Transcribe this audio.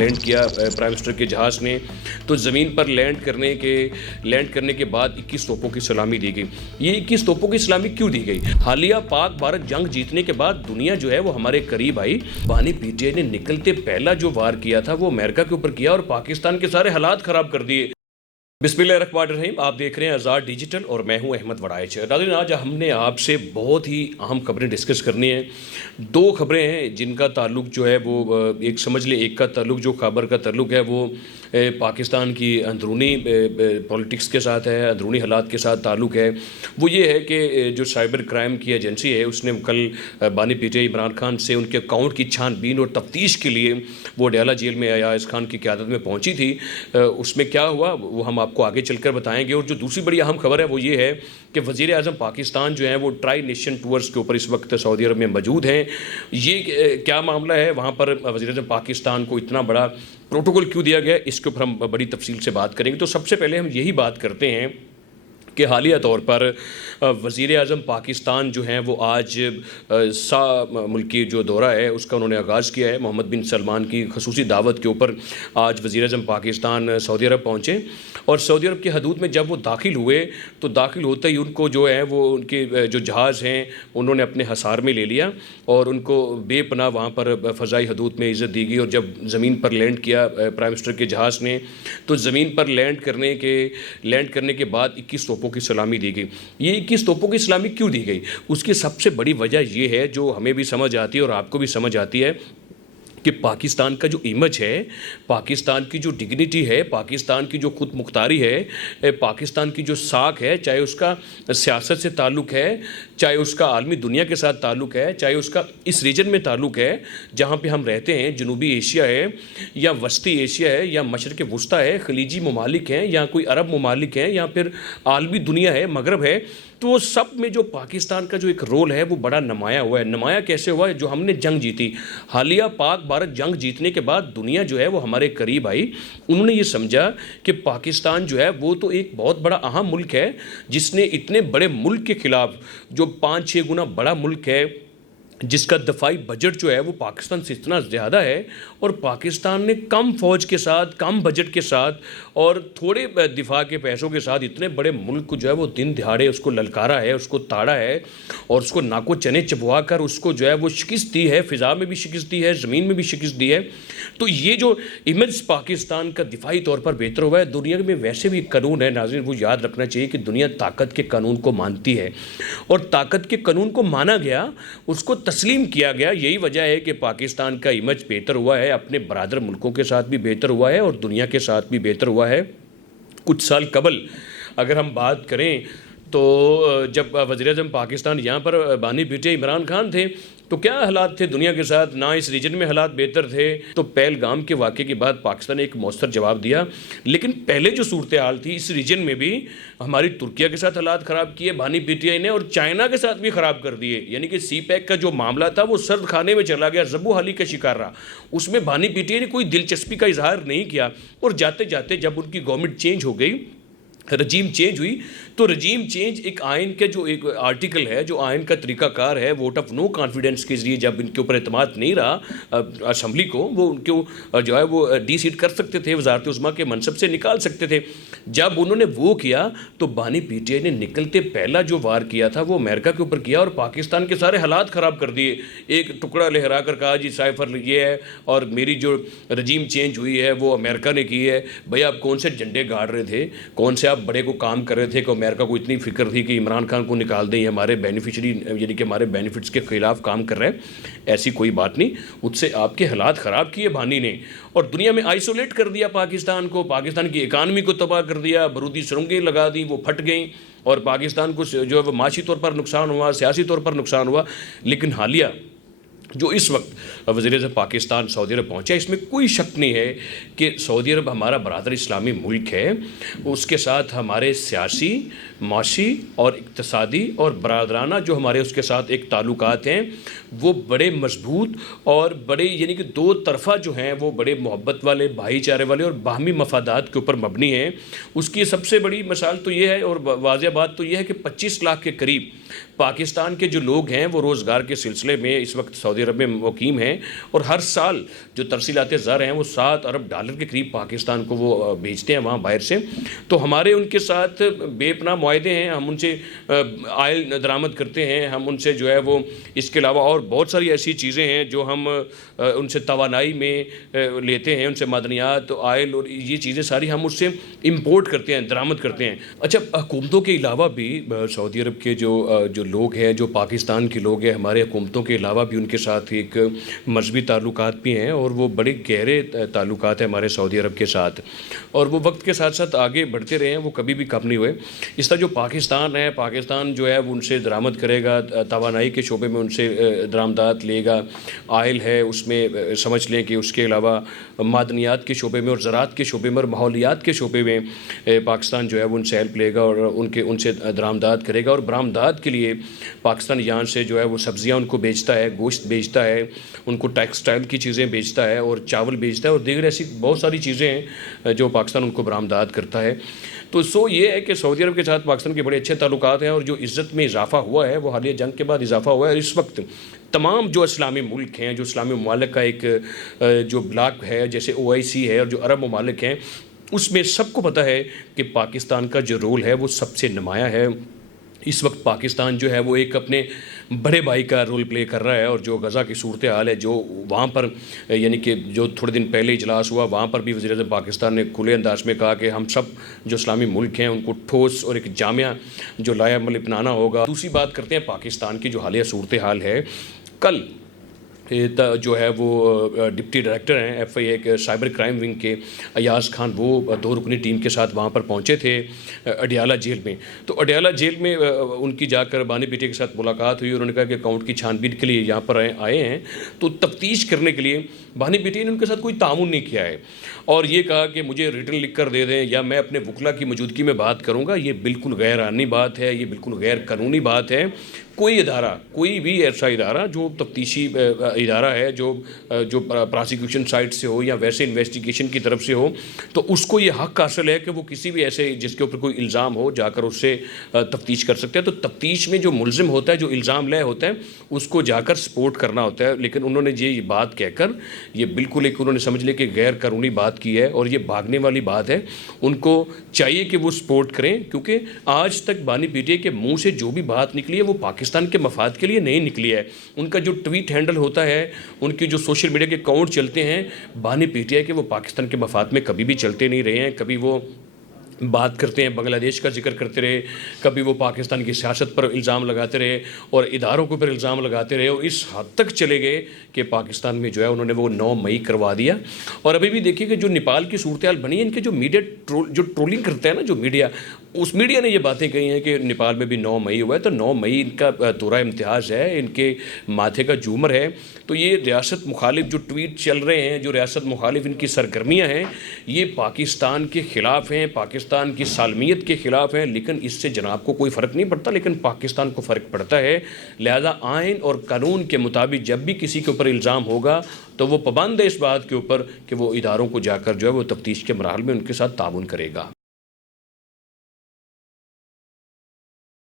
Land کیا prime minister کے جہاز نے، تو زمین پر لینڈ کرنے کے بعد 21 توپوں کی سلامی دی گئی۔ یہ 21 توپوں کی سلامی کیوں دی گئی؟ حالیہ پاک بھارت جنگ جیتنے کے بعد دنیا جو ہے وہ ہمارے قریب آئی۔ بانی پی ٹی آئی نے نکلتے پہلا جو وار کیا تھا وہ امریکہ کے اوپر کیا اور پاکستان کے سارے حالات خراب کر دیے۔ بسم اللہ الرحمن الرحیم، آپ دیکھ رہے ہیں آزاد ڈیجیٹل اور میں ہوں احمد وڑائچ۔ ناظرین، آج ہم نے آپ سے بہت ہی اہم خبریں ڈسکس کرنی ہیں۔ دو خبریں ہیں جن کا تعلق جو ہے وہ ایک سمجھ لیں، ایک کا تعلق جو خبر کا تعلق ہے وہ پاکستان کی اندرونی پولیٹکس کے ساتھ ہے، اندرونی حالات کے ساتھ تعلق ہے۔ وہ یہ ہے کہ جو سائبر کرائم کی ایجنسی ہے اس نے کل بانی P T I Imran Khan سے ان کے اکاؤنٹ کی چھان بین اور تفتیش کے لیے وہ ڈیالہ جیل میں ایاز خان کی قیادت میں پہنچی تھی۔ اس میں کیا ہوا وہ ہم آپ کو آگے چل کر بتائیں گے۔ اور جو دوسری بڑی اہم خبر ہے وہ یہ ہے کہ وزیر اعظم پاکستان جو ہیں وہ ٹرائی نیشن ٹورز کے اوپر اس وقت سعودی عرب میں موجود ہیں۔ یہ کیا معاملہ ہے، وہاں پر وزیر اعظم پاکستان کو اتنا بڑا پروٹوکول کیوں دیا گیا، اس کے اوپر ہم بڑی تفصیل سے بات کریں گے۔ تو سب سے پہلے ہم یہی بات کرتے ہیں کہ حالیہ طور پر وزیر اعظم پاکستان جو ہیں وہ آج ملکی جو دورہ ہے اس کا انہوں نے آغاز کیا ہے۔ محمد بن سلمان کی خصوصی دعوت کے اوپر آج وزیر اعظم پاکستان سعودی عرب پہنچے، اور سعودی عرب کی حدود میں جب وہ داخل ہوئے تو داخل ہوتے ہی ان کو جو ہے وہ ان کے جو جہاز ہیں انہوں نے اپنے حصار میں لے لیا اور ان کو بے پناہ وہاں پر فضائی حدود میں عزت دی گئی۔ اور جب زمین پر لینڈ کیا پرائم منسٹر کے جہاز نے، تو زمین پر لینڈ کرنے کے بعد 21 توپوں کی سلامی دی گئی۔ یہ 21 توپوں کی سلامی کیوں دی گئی؟ اس کی سب سے بڑی وجہ یہ ہے جو ہمیں بھی سمجھ آتی ہے اور آپ کو بھی سمجھ آتی ہے کہ پاکستان کا جو امیج ہے، پاکستان کی جو ڈگنیٹی ہے، پاکستان کی جو خود مختاری ہے، پاکستان کی جو ساکھ ہے، چاہے اس کا سیاست سے تعلق ہے، چاہے اس کا عالمی دنیا کے ساتھ تعلق ہے، چاہے اس کا اس ریجن میں تعلق ہے جہاں پہ ہم رہتے ہیں، جنوبی ایشیا ہے یا وسطی ایشیا ہے یا مشرق وسطیٰ ہے، خلیجی ممالک ہیں یا کوئی عرب ممالک ہیں یا پھر عالمی دنیا ہے، مغرب ہے، تو وہ سب میں جو پاکستان کا جو ایک رول ہے وہ بڑا نمایاں ہوا ہے۔ نمایاں کیسے ہوا ہے؟ جو ہم نے جنگ جیتی، حالیہ پاک بھارت جنگ جیتنے کے بعد دنیا جو ہے وہ ہمارے قریب آئی۔ انہوں نے یہ سمجھا کہ پاکستان جو ہے وہ تو ایک بہت بڑا اہم ملک ہے جس نے اتنے بڑے ملک کے خلاف، جو 5-6 گنا بڑا ملک ہے، جس کا دفاعی بجٹ جو ہے وہ پاکستان سے اتنا زیادہ ہے، اور پاکستان نے کم فوج کے ساتھ، کم بجٹ کے ساتھ اور تھوڑے دفاع کے پیسوں کے ساتھ اتنے بڑے ملک کو جو ہے وہ دن دہاڑے اس کو للکارا ہے، اس کو تاڑا ہے اور اس کو ناکو چنے چبوا کر اس کو جو ہے وہ شکست دی ہے، فضا میں بھی شکست دی ہے، زمین میں بھی شکست دی ہے۔ تو یہ جو امیج پاکستان کا دفاعی طور پر بہتر ہوا ہے۔ دنیا میں ویسے بھی قانون ہے ناظرین، وہ یاد رکھنا چاہیے کہ دنیا طاقت کے قانون کو مانتی ہے، اور طاقت کے قانون کو مانا گیا، اس کو تسلیم کیا گیا۔ یہی وجہ ہے کہ پاکستان کا امیج بہتر ہوا ہے، اپنے برادر ملکوں کے ساتھ بھی بہتر ہوا ہے اور دنیا کے ساتھ بھی بہتر ہوا ہے۔ کچھ سال قبل اگر ہم بات کریں تو جب وزیر اعظم پاکستان یہاں پر بانی P T I Imran Khan تھے تو کیا حالات تھے دنیا کے ساتھ؟ نہ اس ریجن میں حالات بہتر تھے۔ تو پہلگام کے واقعے کے بعد پاکستان نے ایک مؤثر جواب دیا، لیکن پہلے جو صورتحال تھی اس ریجن میں بھی ہماری ترکیہ کے ساتھ حالات خراب کیے بانی پی ٹی آئی نے، اور چائنا کے ساتھ بھی خراب کر دیے۔ یعنی کہ سی پیک کا جو معاملہ تھا وہ سرد خانے میں چلا گیا، زبو حالی کا شکار رہا۔ اس میں بانی پی ٹی آئی نے کوئی دلچسپی کا اظہار نہیں کیا، اور جاتے جاتے جب ان کی گورنمنٹ چینج ہو گئی، رجیم چینج ہوئی، تو رجیم چینج ایک آئین کا جو ایک آرٹیکل ہے، جو آئین کا طریقہ کار ہے، ووٹ آف نو کانفیڈنس کے ذریعے جب ان کے اوپر اعتماد نہیں رہا اسمبلی کو، وہ ان کو جو ہے وہ ڈی سیٹ کر سکتے تھے، وزارت عظمیٰ کے منصب سے نکال سکتے تھے۔ جب انہوں نے وہ کیا تو بانی پی ٹی آئی نے نکلتے پہلا جو وار کیا تھا وہ امریکہ کے اوپر کیا اور پاکستان کے سارے حالات خراب کر دیے۔ ایک ٹکڑا لہرا کر کہا جی سائفر یہ ہے، اور میری جو رجیم چینج ہوئی ہے وہ امریکہ نے کی ہے۔ بھئی آپ کون سے جھنڈے گاڑ رہے تھے، کون سے آپ بڑے کو کام کر رہے تھے کہ امریکہ کو اتنی فکر تھی کہ عمران خان کو نکال دیں، ہمارے بینیفیشری یعنی کہ ہمارے بینیفٹس کے خلاف کام کر رہے ہیں؟ ایسی کوئی بات نہیں، اس سے آپ کے حالات خراب کیے بانی نے، اور دنیا میں آئسولیٹ کر دیا پاکستان کو، پاکستان کی اکانومی کو تباہ کر دیا، بارودی سرنگیں لگا دیں، وہ پھٹ گئیں، اور پاکستان کو جو ہے وہ معاشی طور پر نقصان ہوا، سیاسی طور پر نقصان ہوا۔ لیکن حالیہ جو اس وقت وزیر اعظم پاکستان سعودی عرب پہنچا، اس میں کوئی شک نہیں ہے کہ سعودی عرب ہمارا برادر اسلامی ملک ہے، اس کے ساتھ ہمارے سیاسی، معاشی اور اقتصادی اور برادرانہ جو ہمارے اس کے ساتھ ایک تعلقات ہیں وہ بڑے مضبوط اور بڑے یعنی کہ دو طرفہ جو ہیں وہ بڑے محبت والے، بھائی چارے والے اور باہمی مفادات کے اوپر مبنی ہیں۔ اس کی سب سے بڑی مثال تو یہ ہے اور واضح بات تو یہ ہے کہ 25 لاکھ کے قریب پاکستان کے جو لوگ ہیں وہ روزگار کے سلسلے میں اس وقت سعودی عرب میں مقیم ہیں، اور ہر سال جو ترسیلات زر ہیں وہ $7 ارب کے قریب پاکستان کو وہ بھیجتے ہیں وہاں باہر سے۔ تو ہمارے ان کے ساتھ بے پناہ معاہدے ہیں، ہم ان سے آئل درآمد کرتے ہیں، ہم ان سے جو ہے وہ اس کے علاوہ اور بہت ساری ایسی چیزیں ہیں جو ہم ان سے توانائی میں لیتے ہیں، ان سے معدنیات، آئل اور یہ چیزیں ساری ہم اس سے امپورٹ کرتے ہیں، درآمد کرتے ہیں۔ اچھا، حکومتوں کے علاوہ بھی سعودی عرب کے جو لوگ ہیں، جو پاکستان کے لوگ ہیں، ہمارے حکومتوں کے علاوہ بھی ان کے ساتھ ایک مذہبی تعلقات بھی ہیں، اور وہ بڑے گہرے تعلقات ہیں ہمارے سعودی عرب کے ساتھ، اور وہ وقت کے ساتھ ساتھ آگے بڑھتے رہے ہیں، وہ کبھی بھی کم نہیں ہوئے۔ اس طرح جو پاکستان ہے، پاکستان جو ہے وہ ان سے درآمد کرے گا، توانائی کے شعبے میں ان سے درآمدات لے گا، آئل ہے اس میں سمجھ لیں کہ اس کے علاوہ معدنیات کے شعبے میں اور زراعت کے شعبے میں اور ماحولیات کے شعبے میں پاکستان جو ہے وہ ان سے ہیلپ لے گا اور ان سے درآمدات کرے گا، اور برآمدات کے لیے پاکستان یہاں سے جو ہے وہ سبزیاں ان کو بیچتا ہے، گوشت بیچتا ہے، ان کو ٹیکسٹائل کی چیزیں بیچتا ہے، اور چاول بیچتا ہے، اور دیگر ایسی بہت ساری چیزیں ہیں جو پاکستان ان کو برآمدات کرتا ہے۔ تو یہ ہے کہ سعودی عرب کے ساتھ پاکستان کے بڑے اچھے تعلقات ہیں، اور جو عزت میں اضافہ ہوا ہے وہ حالیہ جنگ کے بعد اضافہ ہوا ہے، اور اس وقت تمام جو اسلامی ملک ہیں، جو اسلامی ممالک کا ایک جو بلاک ہے جیسے OIC ہے، اور جو عرب ممالک ہیں، اس میں سب کو پتہ ہے کہ پاکستان کا جو رول ہے وہ سب سے نمایاں ہے۔ اس وقت پاکستان جو ہے وہ ایک اپنے بڑے بھائی کا رول پلے کر رہا ہے، اور جو غزہ کی صورتحال ہے، جو وہاں پر یعنی کہ جو تھوڑے دن پہلے اجلاس ہوا، وہاں پر بھی وزیر اعظم پاکستان نے کھلے انداز میں کہا کہ ہم سب جو اسلامی ملک ہیں ان کو ٹھوس اور ایک جامع جو لائحہ عمل اپنانا ہوگا۔ دوسری بات کرتے ہیں پاکستان کی جو حالیہ صورتحال ہے۔ کل جو ہے وہ ڈپٹی ڈائریکٹر ہیں FIA کے سائبر کرائم ونگ کے ایاز خان، وہ 2 رکنی ٹیم کے ساتھ وہاں پر پہنچے تھے اڈیالہ جیل میں۔ تو اڈیالہ جیل میں ان کی جا کر بانی پیٹے کے ساتھ ملاقات ہوئی، انہوں نے کہا کہ اکاؤنٹ کی چھان بین کے لیے یہاں پر آئے ہیں، تو تفتیش کرنے کے لیے بانی پیٹے نے ان کے ساتھ کوئی تعاون نہیں کیا ہے، اور یہ کہا کہ مجھے ریٹن لکھ کر دے دیں یا میں اپنے وکلا کی موجودگی میں بات کروں گا۔ یہ بالکل غیر آئینی بات ہے، یہ بالکل غیر قانونی بات ہے۔ کوئی ادارہ، کوئی بھی ایسا ادارہ جو تفتیشی ادارہ ہے، جو پراسیکیوشن سائٹ سے ہو یا ویسے انویسٹیگیشن کی طرف سے ہو، تو اس کو یہ حق حاصل ہے کہ وہ کسی بھی ایسے جس کے اوپر کوئی الزام ہو جا کر اس سے تفتیش کر سکتے ہیں۔ تو تفتیش میں جو ملزم ہوتا ہے، جو الزام لے ہوتا ہے، اس کو جا کر سپورٹ کرنا ہوتا ہے۔ لیکن انہوں نے یہ بات کہہ کر یہ بالکل ایک انہوں نے سمجھ لیا کہ غیر قانونی بات کی ہے، اور یہ بھاگنے والی بات ہے۔ ان کو چاہیے کہ وہ سپورٹ کریں، کیونکہ آج تک بانی پیٹے کے منہ سے جو بھی بات نکلی ہے وہ پاکستان کے مفاد کے لیے نہیں نکلی ہے۔ ان کا جو ٹویٹ ہینڈل ہوتا ہے، ان کی جو سوشل میڈیا کے اکاؤنٹ چلتے ہیں، بانی پیٹے ہے کہ وہ پاکستان کے مفاد میں کبھی بھی چلتے نہیں رہے ہیں۔ کبھی وہ بات کرتے ہیں بنگلہ دیش کا ذکر کرتے رہے، کبھی وہ پاکستان کی سیاست پر الزام لگاتے رہے اور اداروں کے اوپر الزام لگاتے رہے، اور اس حد تک چلے گئے کہ پاکستان میں جو ہے انہوں نے وہ 9 مئی کروا دیا۔ اور ابھی بھی دیکھیے کہ جو نیپال کی صورتحال بنی ہے، ان کے جو میڈیا جو ٹرولنگ کرتا ہے نا، جو میڈیا، اس میڈیا نے یہ باتیں کہی ہیں کہ نیپال میں بھی 9 مئی ہوا ہے، تو 9 مئی ان کا دورہ امتیاز ہے، ان کے ماتھے کا جھومر ہے۔ تو یہ ریاست مخالف جو ٹویٹ چل رہے ہیں، جو ریاست مخالف ان کی سرگرمیاں ہیں، یہ پاکستان کے خلاف ہیں، پاکستان کی سالمیت کے خلاف ہیں۔ لیکن اس سے جناب کو کوئی فرق نہیں پڑتا، لیکن پاکستان کو فرق پڑتا ہے۔ لہذا آئین اور قانون کے مطابق جب بھی کسی کے اوپر الزام ہوگا تو وہ پابند ہے اس بات کے اوپر کہ وہ اداروں کو جا کر جو ہے وہ تفتیش کے مراحل میں ان کے ساتھ تعاون کرے گا۔